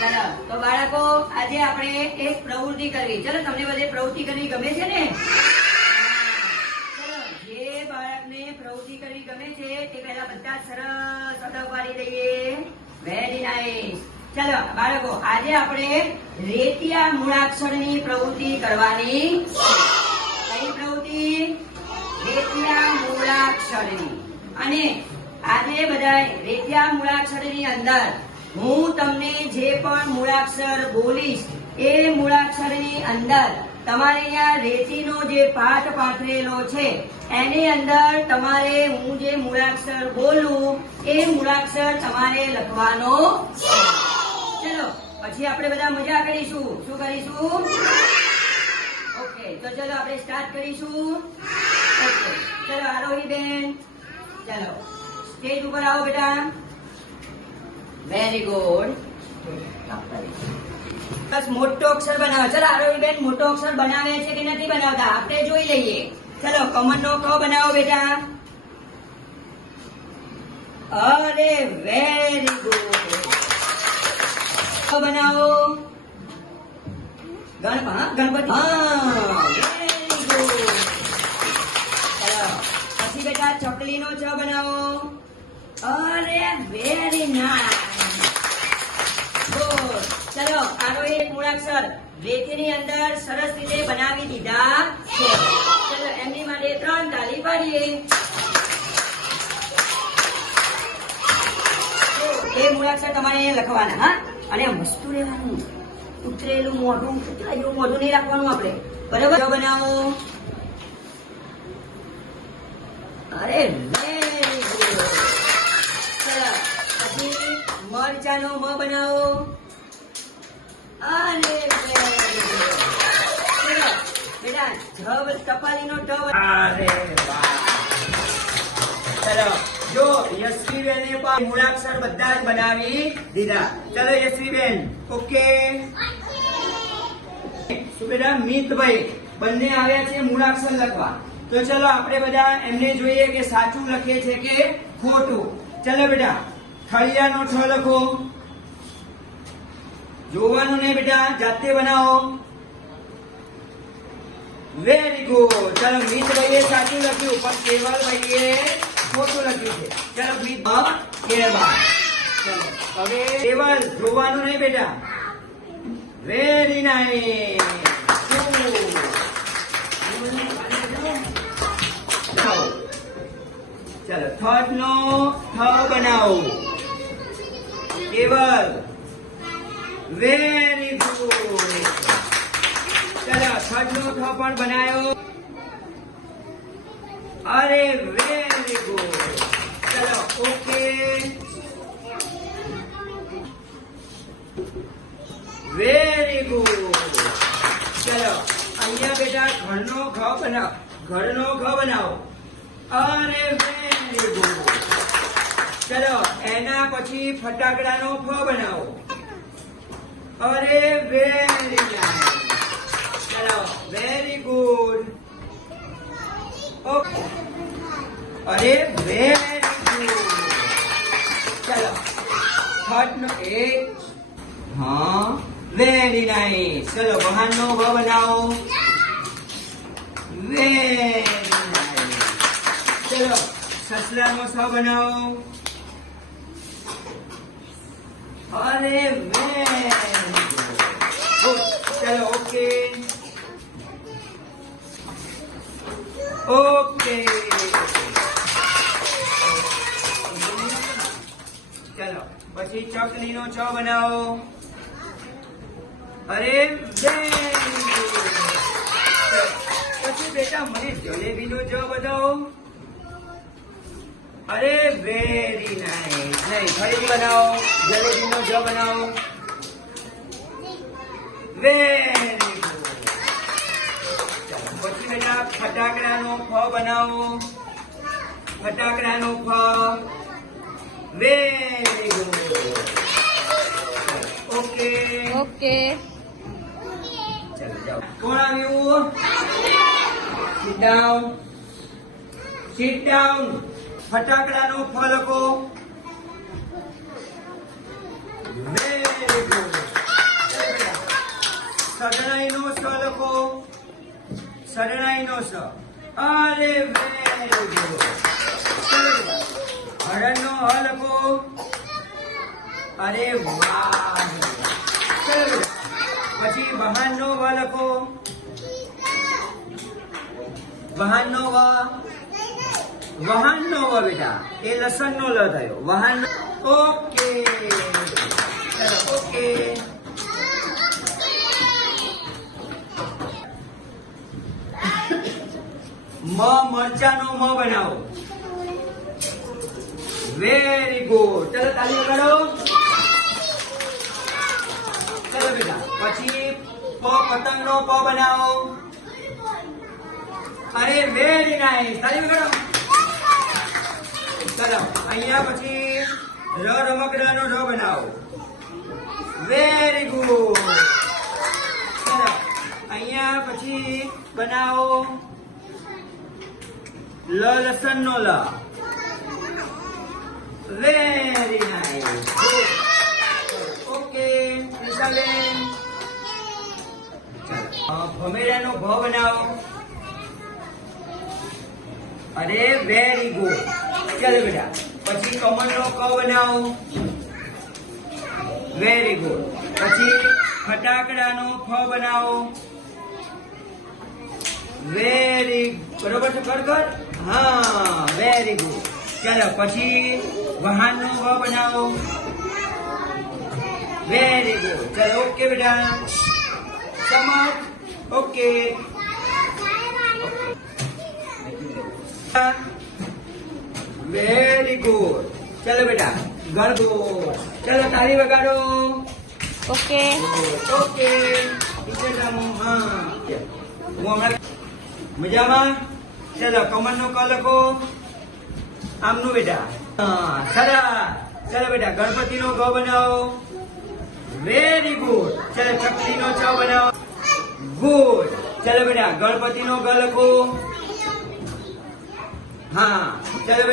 ચાલો તો બાળકો આજે આપણે એક પ્રવૃત્તિ કરવી. ચલો તમને બધે પ્રવૃત્તિ કરવી ગમે છે ને? ચલો જે બાળકને પ્રવૃત્તિ કરવી ગમે છે તે પહેલા બધા સરસ અટક પાડી દઈએ. Very nice. ચલો બાળકો આજે આપણે રેતિયા મૂળાક્ષરની પ્રવૃત્તિ કરવાની. કઈ પ્રવૃત્તિ? રેતિયા મૂળાક્ષરની. અને આજે બધા રેતિયા મૂળાક્ષરની અંદર હું તમને જે પણ મૂળાક્ષર બોલીશ એ મૂળાક્ષરની અંદર તમારે અહીંયા રેતીનો જે પાઠ પાથરેલો છે એની અંદર તમારે હું જે મૂળાક્ષર બોલું એ મૂળાક્ષર તમારે લખવાનો છે. ચલો પછી આપણે બધા મજા કરીશું. શું કરીશું? ઓકે તો ચલો આપણે સ્ટાર્ટ કરીશું. ઓકે ચલો આરોહી બેન ચલો સ્ટેજ ઉપર આવો બેટા. Very good. બસ મોટો અક્ષર બનાવો. ચલો આરોહી બેન મોટો અક્ષર બનાવે છે કે નથી બનાવતા આપણે જોઈ લઈએ. ચલો કમરનો ક બનાવો બેટા. અરે વેરી ગુડ. ક બનાવો. ગણપતિ. Very good. ચલો પછી બેટા ચકલીનો ચ બનાવો. અરે વેરી નાઇસ. ગુડ. ચલો આરોહી મૂળાક્ષર રેતીની અંદર સરસ રીતે બનાવી દીધા છે. ચલો એમની માટે 3 તાળી પાડીએ. એ મૂળાક્ષર તમારે લખવાના. હા અને મસ્તું રહેવાનું. ઉતરેલું મોઢું એવું મોઢું નહીં રાખવાનું આપણે. બરાબર બનાવો. અરે વેરી ગુડ. ચલો પછી મરચાનો મ બનાવો. અરે વેરી ગુડ. ચલો બેટા જવ ટપાલીનો ટ. અરે વાહ. ચલો જો યશવીબેને પણ મૂળાક્ષર બધા જ બનાવી દીધા. ચલો યશવીબેન ઓકે. શું બેટા મિતભાઈ બંને આવ્યા છે મૂળાક્ષર લખવા. તો ચલો આપણે બધા એમને જોઈએ કે સાચું લખે છે કે ખોટું. ચલો બેટા થળિયાનો ઠ લખો. જોવાનું નહીં બેટા જાતે બનાવો. Very good. ચલો મિતભાઈએ સાચું લખ્યું પણ કેવલભાઈએ ખોટું લખ્યું છે. ચલો મિત કેવલ. ચલો હવે કેવલ જોવાનું નહીં બેટા. Very nice. ચલો થર્ડ નો થ બનાવો. કેવલ. Very good. ચલો થર્ડ નો થ પણ બનાવ્યો. અરે વેરી ગુડ. ચલો ઓકે. Very good. ચલો અહીંયા બેટા ઘરનો ખ બનાવો. ઘરનો ખ બનાવો. અરે વેરી ગુડ. ચલો એના પછી ફટાકડાનો ફ બનાવો. અરે વેરી નાઇસ. ચલો વેરી ગુડ. ઓકે. અરે વેરી ગુડ. ચલો થર્ડ નો એક. હા વેરી નાઇસ. ચલો બહારનો વ બનાવો. Very nice. ચલો સસલાનો સ બનાવો. અરે વેરી ગુડ. ચલો ઓકે. ઓકે. ચલો પછી ચકલીનો ચ બનાવો. અરે વેરી ગુડ. પછી બેટા મને જલેબીનો જ બતાવો. અરે વેરી નાઇસ. નહીં ફરીથી બનાવો. જલેબીનો જ બનાવો. Very good. પછી બેટા ફટાકડાનો ફ બનાવો. ફટાકડાનો ફ. Very good. Okay okay. ચલો જાઓ. કોણ આવ્યું? Sit down. Sit down. ફટાકડાનો ફ લખો. Very good. શરણાઈનો સ લખો. શરણાઈનો સ. અરે વેરી ગુડ. ચલો બેટા. હરણનો હ લખો. અરે વાહ. ચલો બેટા. પછી વહાણનો વ લખો. વહાણનો વ. વહાણનો વ બેટા. એ લસણનો લ થયો. વહાણ. ઓકે. ચલો ઓકે. મરચાનો મ બનાવો. Very good. ચલો તાલી વગાડો. ચલો બેટા. પછી પતંગનો પ બનાવો. અરે વેરી નાઇસ. તાલી વગાડો. ચલો અહીંયા પછી રમકડાનો ર બનાવો. Very good. ચલો અહીંયા પછી બનાવો લસણનો લ. Very nice. ઓકે. નિશાબેન ભમેડાનો ભ બનાવો. અરે વેરી ગુડ. ચાલો બેટા. પછી કમળનો ક બનાવો. Very good. પછી ફટાકડાનો ફ બનાવો. વેરી બરોબર છે. કર. હા વેરી ગુડ. ચાલો પછી વહાણનો વ બનાવો. Very good. ચાલો ઓકે બેટા. ચમક. ઓકે. Very good. ચાલો બેટા. ગરબો. ચાલો તાળી વગાડો. ઓકે. ઓકે. હા હું હમણાં મજામાં. ચાલો કમળનો ક લખો. આમનું બેટા. હા સરસ. ચાલો બેટા ગણપતિનો ગ બનાવો. Very good. ચાલો ચકલીનો ચ બનાવો. ગુડ. ચાલો બેટા ગણપતિનો ગ લખો. હા ચાલો.